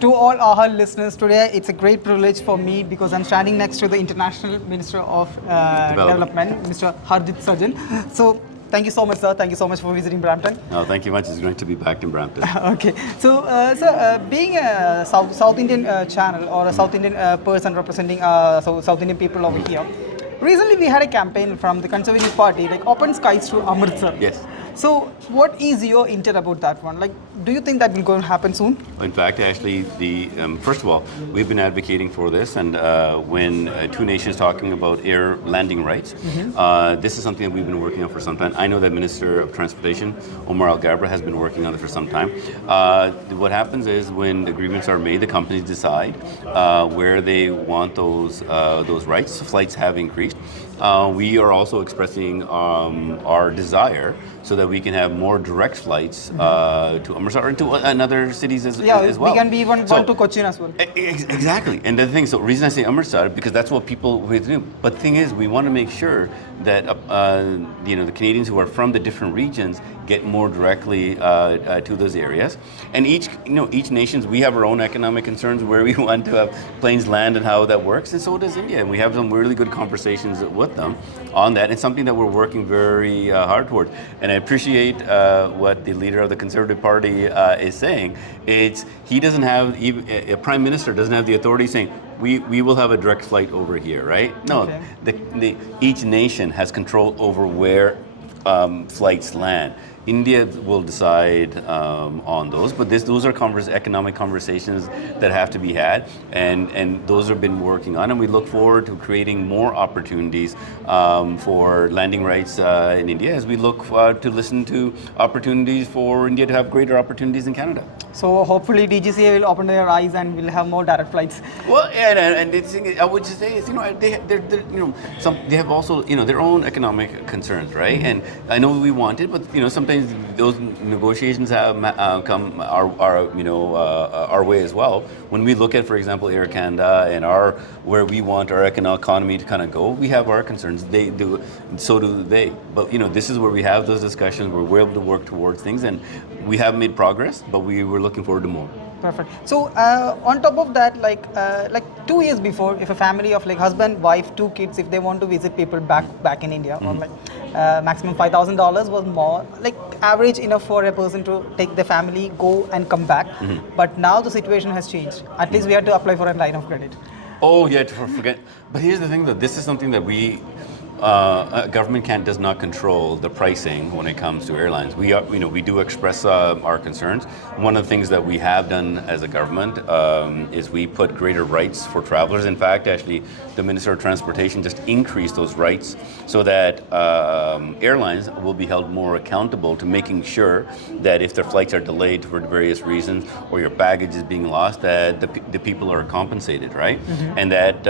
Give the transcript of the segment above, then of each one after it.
To all Aaha listeners, today it's a great privilege for me because I'm standing next to the International Minister of Development, Mr. Harjit Sajjan. So, thank you so much, sir. Thank you so much for visiting Brampton. No, thank you much. It's great to be back in Brampton. Okay. So, sir, being a South Indian channel or a South Indian person representing South Indian people over here, recently we had a campaign from the Conservative Party, like Open Skies to Amritsar. Yes. So, what is your intent about that one? Like, do you think that will go and happen soon? In fact, actually, first of all, we've been advocating for this, and when two nations talking about air landing rights, this is something that we've been working on for some time. I know that Minister of Transportation, Omar Al-Gabra, has been working on it for some time. What happens is when agreements are made, the companies decide where they want those rights. Flights have increased. We are also expressing our desire so that we can have more direct flights to Amritsar and to other cities as well. Yeah, we can be even one to Cochin as well. Exactly. And the thing, so the reason I say Amritsar, because that's what people would do. But the thing is, we want to make sure that the Canadians who are from the different regions get more directly to those areas. And each nations, we have our own economic concerns where we want to have planes land and how that works, and so does India. And we have some really good conversations with them on that. It's something that we're working very hard towards. And I appreciate what the leader of the Conservative Party is saying. He doesn't have, a Prime Minister doesn't have the authority saying, we will have a direct flight over here, right? No, okay. Each nation has control over where flights land. India will decide on those, but those are economic conversations that have to be had, and those have been working on, and we look forward to creating more opportunities for landing rights in India as we look to listen to opportunities for India to have greater opportunities in Canada. So hopefully DGCA will open their eyes and we'll have more direct flights. Well, and the thing I would just say is, they have also their own economic concerns, right? And I know we want it, but sometimes those negotiations have come our way as well. When we look at, for example, Air Canada and where we want our economy to kind of go, we have our concerns. They do, so do they. But this is where we have those discussions where we're able to work towards things, and we have made progress, but we were looking forward to more. Perfect. So on top of that, like 2 years before, if a family of like husband, wife, 2 kids, if they want to visit people back in India, or like maximum $5,000 was more like average enough for a person to take the family, go and come back. But now the situation has changed. At least we have to apply for a line of credit. Oh yeah, forget. But here's the thing, though. This is something that government does not control the pricing when it comes to airlines. We do express our concerns. One of the things that we have done as a government is we put greater rights for travelers. In fact, actually, the Minister of Transportation just increased those rights so that airlines will be held more accountable to making sure that if their flights are delayed for various reasons or your baggage is being lost, that the people are compensated, right? And that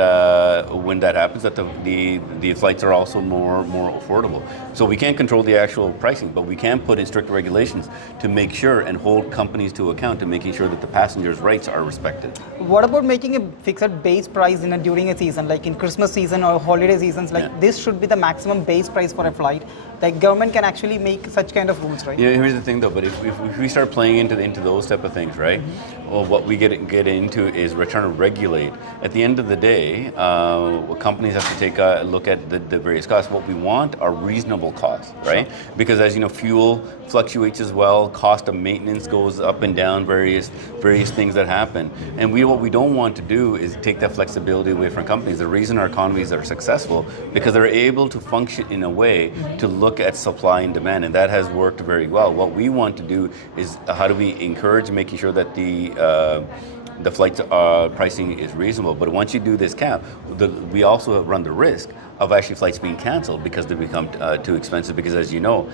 when that happens, that the flights are also more affordable. So we can't control the actual pricing, but we can put in strict regulations to make sure and hold companies to account to making sure that the passengers' rights are respected. What about making a fixed base price during a season, like in Christmas season or holiday seasons? Like this should be the maximum base price for a flight. Like government can actually make such kind of rules, right? Yeah, here's the thing though. But if we start playing into those type of things, right? Well, what we get into is we're trying to regulate. At the end of the day, companies have to take a look at the various costs. What we want are reasonable costs, right? Sure. Because as you know, fuel fluctuates as well. Cost of maintenance goes up and down. Various things that happen. And what we don't want to do is take that flexibility away from companies. The reason our economies are successful because they're able to function in a way to look at supply and demand, and that has worked very well. What we want to do is how do we encourage making sure that the flight pricing is reasonable. But once you do this cap, we also run the risk of actually flights being canceled because they become too expensive. Because as you know,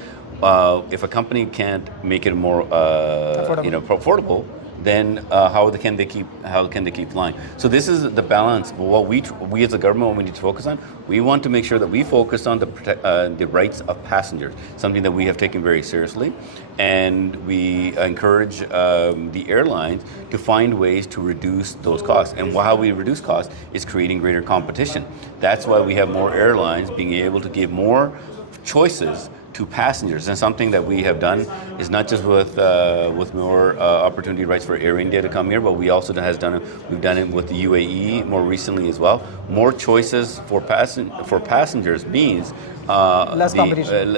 if a company can't make it more affordable, then can they keep flying? So this is the balance. What we as a government, what we need to focus on, we want to make sure that we focus on the rights of passengers, something that we have taken very seriously, and we encourage the airlines to find ways to reduce those costs. And how we reduce costs is creating greater competition. That's why we have more airlines being able to give more choices to passengers. And something that we have done is not just with more opportunity rights for Air India to come here, but we've done it with the UAE more recently as well. More choices for passengers means less competition.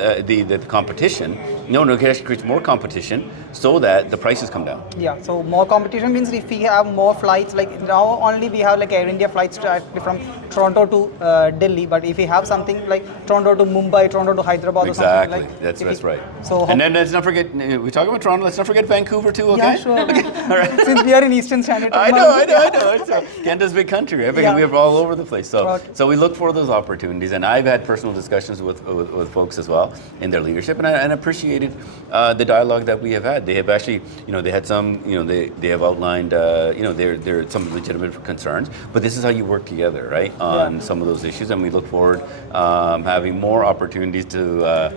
The competition. It actually creates more competition so that the prices come down. Yeah, so more competition means if we have more flights, like now only we have like Air India flights from Toronto to Delhi, but if we have something like Toronto to Mumbai, Toronto to Hyderabad or something like that's right. So and then let's not forget, we talk about Toronto, let's not forget Vancouver too, okay? Yeah, sure. Okay. All right. Since we are in Eastern Standard Time. I know. Canada's a big country, right? Yeah. We are all over the place. So, Right. so we look for those opportunities, and I've had personal discussions with folks as well in their leadership, and I appreciated the dialogue that we have had. They have actually, they had some, they have outlined, there are some legitimate concerns, but this is how you work together, right, on some of those issues, and we look forward having more opportunities to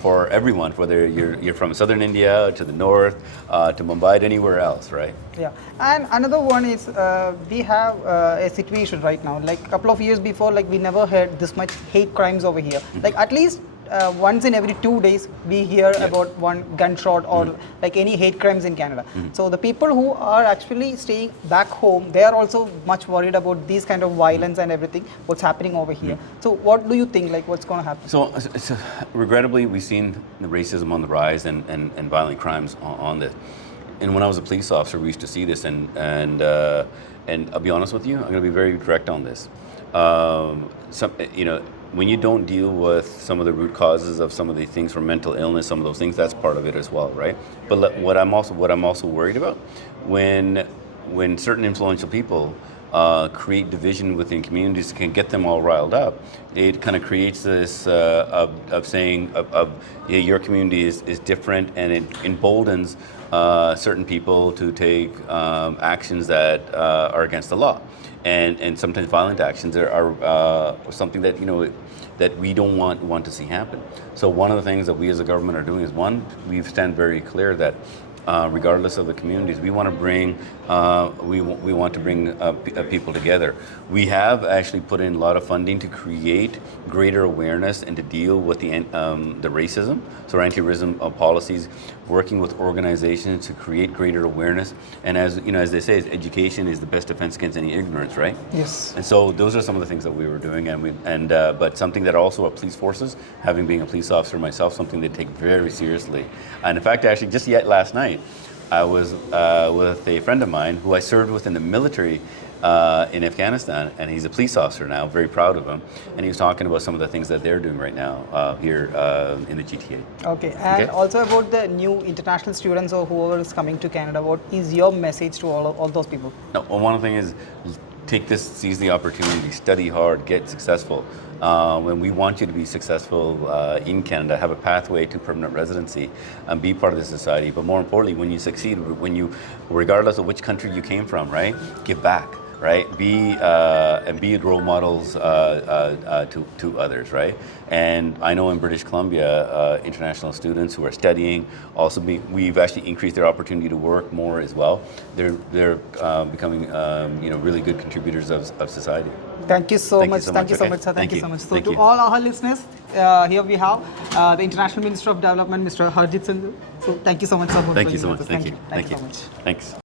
for everyone, whether you're from southern India to the north, to Mumbai, to anywhere else, right? Yeah, and another one is we have a situation right now. Like a couple of years before, like we never heard this much hate crimes over here. Like at least once in every 2 days, we hear about one gunshot or like any hate crimes in Canada. So the people who are actually staying back home, they are also much worried about these kind of violence and everything, what's happening over here. So what do you think, like what's going to happen? So regrettably, we've seen the racism on the rise and violent crimes on this. And when I was a police officer, we used to see this, and I'll be honest with you, I'm going to be very direct on this. When you don't deal with some of the root causes of some of the things from mental illness, some of those things, that's part of it as well, right? But what I'm also worried about, when certain influential people create division within communities, can get them all riled up, it kind of creates this of saying your community is different, and it emboldens certain people to take actions that are against the law, and sometimes violent actions are something that that we don't want to see happen. So one of the things that we as a government are doing is, one, we stand very clear that regardless of the communities, we want to bring people together. We have actually put in a lot of funding to create greater awareness and to deal with the racism. So our anti-racism policies, working with organizations to create greater awareness. And as they say, education is the best defense against any ignorance, right? Yes. And so those are some of the things that we were doing, but something that also our police forces, having been a police officer myself, something they take very seriously. And in fact, actually, just yet last night, I was with a friend of mine who I served with in the military in Afghanistan, and he's a police officer now, very proud of him, and he was talking about some of the things that they're doing right now here in the GTA. Okay, and also about the new international students or whoever is coming to Canada, what is your message to all those people? No, well, one thing is, seize the opportunity, study hard, get successful. When we want you to be successful in Canada, have a pathway to permanent residency, and be part of the society. But more importantly, when you succeed, regardless of which country you came from, right, give back, right? Be role models to others, right? And I know in British Columbia, international students who are studying, we've actually increased their opportunity to work more as well. They're becoming really good contributors of society. Thank you so much. Thank you so much, sir. Thank you so much. So to all our listeners, here we have the International Minister of Development, Mr. Harjit Sajjan. So thank you so much, sir. Thank you so much. Thank you. Thank you so much. Thanks.